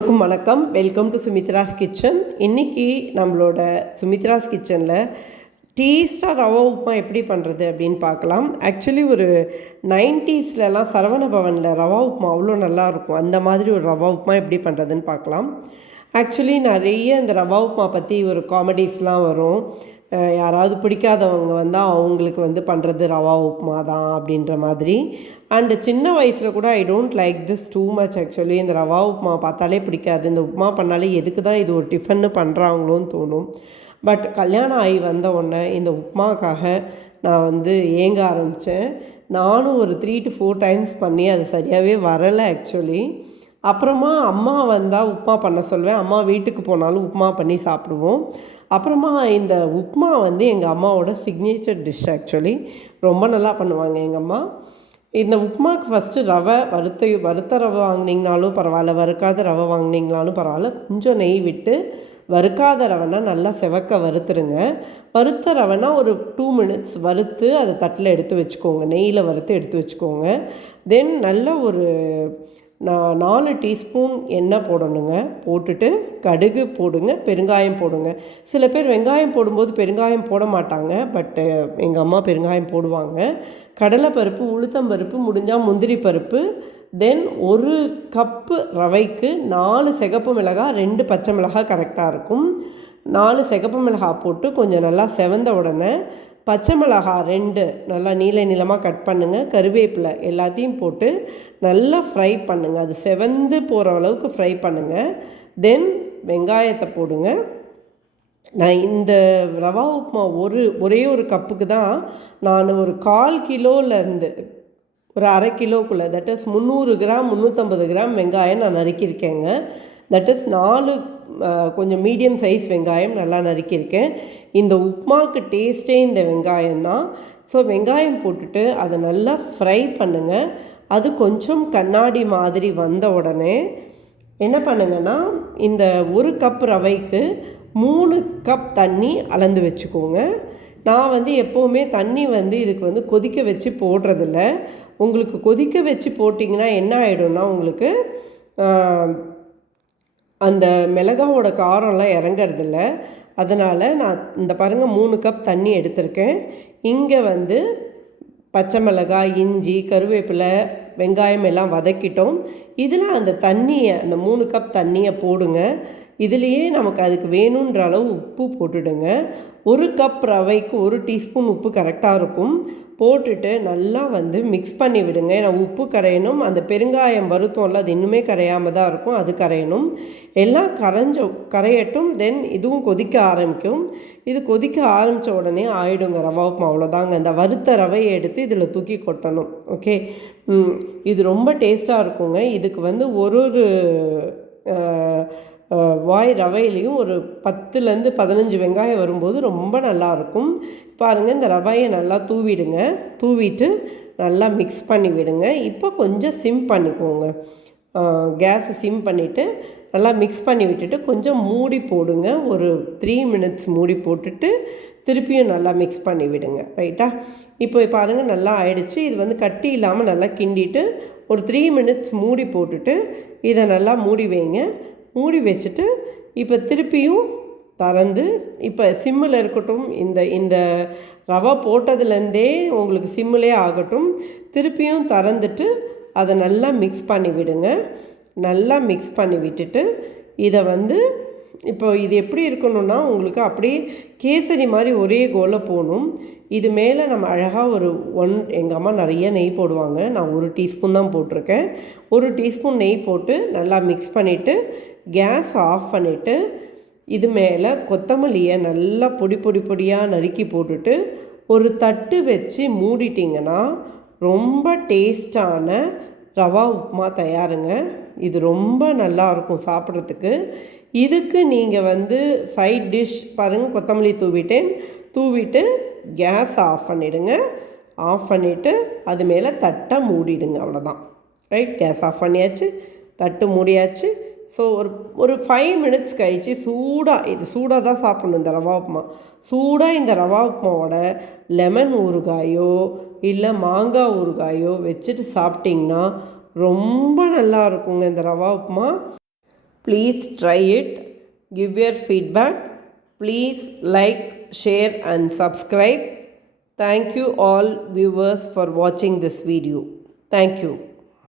அனைவருக்கும் வணக்கம். Welcome to Sumitra's kitchen இன்றைக்கி நம்மளோட சுமித்ராஸ் கிச்சனில் டேஸ்டாக ரவா உப்புமா எப்படி பண்ணுறது அப்படின்னு பார்க்கலாம். ஆக்சுவலி ஒரு நைன்ட்டீஸ்லலாம் சரவண பவனில் ரவா உப்புமா அவ்வளோ நல்லாயிருக்கும் அந்த மாதிரி ஒரு ரவா உப்புமா எப்படி பண்ணுறதுன்னு பார்க்கலாம். ஆக்சுவலி நிறைய இந்த ரவா உப்புமா பற்றி ஒரு காமெடிஸ்லாம் வரும். யாராவது பிடிக்காதவங்க வந்தால் அவங்களுக்கு வந்து பண்ணுறது ரவா உப்புமா தான் அப்படின்ற மாதிரி. அண்டு சின்ன வயசில் கூட I don't like this too much actually இந்த ரவா உப்புமா பார்த்தாலே பிடிக்காது. இந்த உப்புமா பண்ணாலே எதுக்கு தான் இது ஒரு டிஃபன்னு பண்ணுறாங்களோன்னு தோணும். பட் கல்யாணம் ஆகி வந்த உடனே இந்த உப்புமாக்காக நான் வந்து ஏங்க ஆரம்பித்தேன் நானும் ஒரு த்ரீ டு ஃபோர் டைம்ஸ் பண்ணி அது சரியாகவே வரலை ஆக்சுவலி அப்புறமா அம்மா வந்தால் உப்புமா பண்ண சொல்வேன். அம்மா வீட்டுக்கு போனாலும் உப்புமா பண்ணி சாப்பிடுவோம். அப்புறமா இந்த உப்புமா வந்து எங்கள் அம்மாவோட சிக்னேச்சர் டிஷ் ஆக்சுவலி ரொம்ப நல்லா பண்ணுவாங்க எங்கள் அம்மா. இந்த உப்புமாவுக்கு ஃபஸ்ட்டு ரவை வறுத்த வறுத்த ரவை வாங்கினீங்கனாலும் பரவாயில்ல. வறுக்காத ரவை வாங்கினீங்கனாலும் பரவாயில்ல. கொஞ்சம் நெய் விட்டு வறுக்காத ரவைனா நல்லா செவக்க வறுத்துருங்க. வறுத்த ரவைனா ஒரு டூ மினிட்ஸ் வறுத்து அதை தட்டில் எடுத்து வச்சுக்கோங்க. நெய்யில் வறுத்து எடுத்து வச்சுக்கோங்க. தென் நல்ல ஒரு நான் நாலு டீஸ்பூன் எண்ணெய் போடணுங்க. போட்டுட்டு கடுகு போடுங்க பெருங்காயம் போடுங்க. சில பேர் வெங்காயம் போடும்போது பெருங்காயம் போட மாட்டாங்க. பட்டு எங்கள் அம்மா பெருங்காயம் போடுவாங்க. கடலைப்பருப்பு உளுத்தம்பருப்பு முடிஞ்சால் முந்திரி பருப்பு தென் ஒரு கப்பு ரவைக்கு நாலு சிகப்பு மிளகாய் ரெண்டு பச்சை மிளகாய் கரெக்டாக இருக்கும். நாலு சிகப்பு மிளகாய் போட்டு கொஞ்சம் நல்லா செவந்த உடனே பச்சை மிளகாய் ரெண்டு நல்லா நீல நீளமாக கட் பண்ணுங்கள் கருவேப்பிலை எல்லாத்தையும் போட்டு நல்லா ஃப்ரை பண்ணுங்கள் அது செவந்து போகிற அளவுக்கு ஃப்ரை பண்ணுங்கள் தென் வெங்காயத்தை போடுங்க. நான் இந்த ரவா உப்புமா ஒரு ஒரே ஒரு கப்புக்கு தான் நான் ஒரு கால் கிலோலேருந்து ஒரு அரை கிலோக்குள்ளே தட் இஸ் முந்நூறு கிராம் முந்நூற்றம்பது கிராம் வெங்காயம் நான் நறுக்கியிருக்கேங்க. தட் இஸ் நாலு கொஞ்சம் மீடியம் சைஸ் வெங்காயம் நல்லா நறுக்கியிருக்கேன். இந்த உப்புமாக்கு டேஸ்ட்டே இந்த வெங்காயம் தான். ஸோ வெங்காயம் போட்டுட்டு அதை நல்லா ஃப்ரை பண்ணுங்கள் அது கொஞ்சம் கண்ணாடி மாதிரி வந்த உடனே என்ன பண்ணுங்கன்னா இந்த ஒரு கப் ரவைக்கு மூணு கப் தண்ணி அளந்து வச்சுக்கோங்க. நான் வந்து எப்போவுமே தண்ணி வந்து இதுக்கு வந்து கொதிக்க வச்சு போடுறதில்ல. உங்களுக்கு கொதிக்க வச்சு போட்டிங்கன்னா என்ன ஆகிடும்னா உங்களுக்கு அந்த மிளகாவோட காரம்லாம் இறங்கறதில்ல. அதனால் நான் இந்த பாருங்கள் மூணு கப் தண்ணி எடுத்திருக்கேன். இங்கே வந்து பச்சை மிளகாய் இஞ்சி கருவேப்பிலை வெங்காயம் எல்லாம் வதக்கிட்டோம். இதில் அந்த தண்ணியை அந்த மூணு கப் தண்ணியை போடுங்க. இதுலேயே நமக்கு அதுக்கு வேணுன்ற அளவு உப்பு போட்டுடுங்க. ஒரு கப் ரவைக்கு ஒரு டீஸ்பூன் உப்பு கரெக்டாக இருக்கும். போட்டுட்டு நல்லா வந்து மிக்ஸ் பண்ணி விடுங்க. ஏன்னா உப்பு கரையணும் அந்த பெருங்காயம் வருத்தம்ல அது இன்னுமே கரையாமல் தான் இருக்கும் அது கரையணும். எல்லாம் கரைஞ்ச கரையட்டும் தென் இதுவும் கொதிக்க ஆரம்பிக்கும். இது கொதிக்க ஆரம்பித்த உடனே ஆயிடுங்க ரவா உப்புமா அவ்வளோதாங்க இந்த வறுத்த ரவையை எடுத்து இதில் தூக்கி கொட்டணும். ஓகே இது ரொம்ப டேஸ்ட்டாக இருக்குங்க. இதுக்கு வந்து ஒரு ஒரு வாய் ரவையிலையும் ஒரு பத்துலேருந்து பதினஞ்சு வெங்காயம் வரும்போது ரொம்ப நல்லாயிருக்கும் பாருங்கள் இந்த ரவையை நல்லா தூவிடுங்க. தூவிட்டு நல்லா மிக்ஸ் பண்ணி விடுங்க இப்போ கொஞ்சம் சிம் பண்ணிக்கோங்க. கேஸை சிம் பண்ணிவிட்டு நல்லா மிக்ஸ் பண்ணி விட்டுட்டு கொஞ்சம் மூடி போடுங்க. ஒரு த்ரீ மினிட்ஸ் மூடி போட்டுட்டு திருப்பியும் நல்லா மிக்ஸ் பண்ணி விடுங்க. ரைட்டா இப்போ பாருங்கள் நல்லா ஆயிடுச்சு. இது வந்து கட்டி இல்லாமல் நல்லா கிண்டிட்டு ஒரு த்ரீ மினிட்ஸ் மூடி போட்டுட்டு இதை நல்லா மூடி வைங்க. மூடி வச்சுட்டு இப்போ திருப்பியும் திறந்து இப்போ சிம்மில் இருக்கட்டும் இந்த இந்த ரவை போட்டதுலேருந்தே உங்களுக்கு சிம்மிலே ஆகட்டும். திருப்பியும் திறந்துட்டு அதை நல்லா மிக்ஸ் பண்ணி விடுங்க. நல்லா மிக்ஸ் பண்ணி விட்டுட்டு இதை வந்து இப்போ இது எப்படி இருக்கணும்னா உங்களுக்கு அப்படியே கேசரி மாதிரி ஒரே கோலை போகணும். இது மேலே நம்ம அழகாக ஒரு ஒன் எங்கள் அம்மா நிறைய நெய் போடுவாங்க. நான் ஒரு டீஸ்பூன் தான் போட்டிருக்கேன். ஒரு டீஸ்பூன் நெய் போட்டு நல்லா மிக்ஸ் பண்ணிவிட்டு கேஸ் ஆஃப் பண்ணிவிட்டு இது மேலே கொத்தமல்லியை நல்லா பொடி பொடி பொடியாக நறுக்கி போட்டுட்டு ஒரு தட்டு வச்சு மூடிட்டிங்கன்னா ரொம்ப டேஸ்டான ரவா உப்புமா தயாருங்க. இது ரொம்ப நல்லா இருக்கும் சாப்பிட்றதுக்கு. இதுக்கு நீங்கள் வந்து சைட் டிஷ் பாருங்கள் கொத்தமல்லி தூவிட்டேன். தூவிட்டு கேஸ் ஆஃப் பண்ணிவிடுங்க ஆஃப் பண்ணிவிட்டு அது மேலே தட்டை மூடிடுங்க அவ்வளோதான் ரைட் கேஸ் ஆஃப் பண்ணியாச்சு. தட்டு மூடியாச்சு. ஸோ ஒரு ஒரு ஃபைவ் மினிட்ஸ் கழிச்சு சூடாக இது சூடாக தான் சாப்பிடணும் இந்த ரவா உப்புமா. சூடாக இந்த ரவா உப்புமாவோட லெமன் ஊறுகாயோ இல்லை மாங்காய் ஊறுகாயோ வச்சுட்டு சாப்பிட்டிங்கன்னா ரொம்ப நல்லா இருக்குங்க இந்த rava upma. Please try it give your feedback please like share and subscribe thank you all viewers for வாட்சிங் திஸ் வீடியோ தேங்க்யூ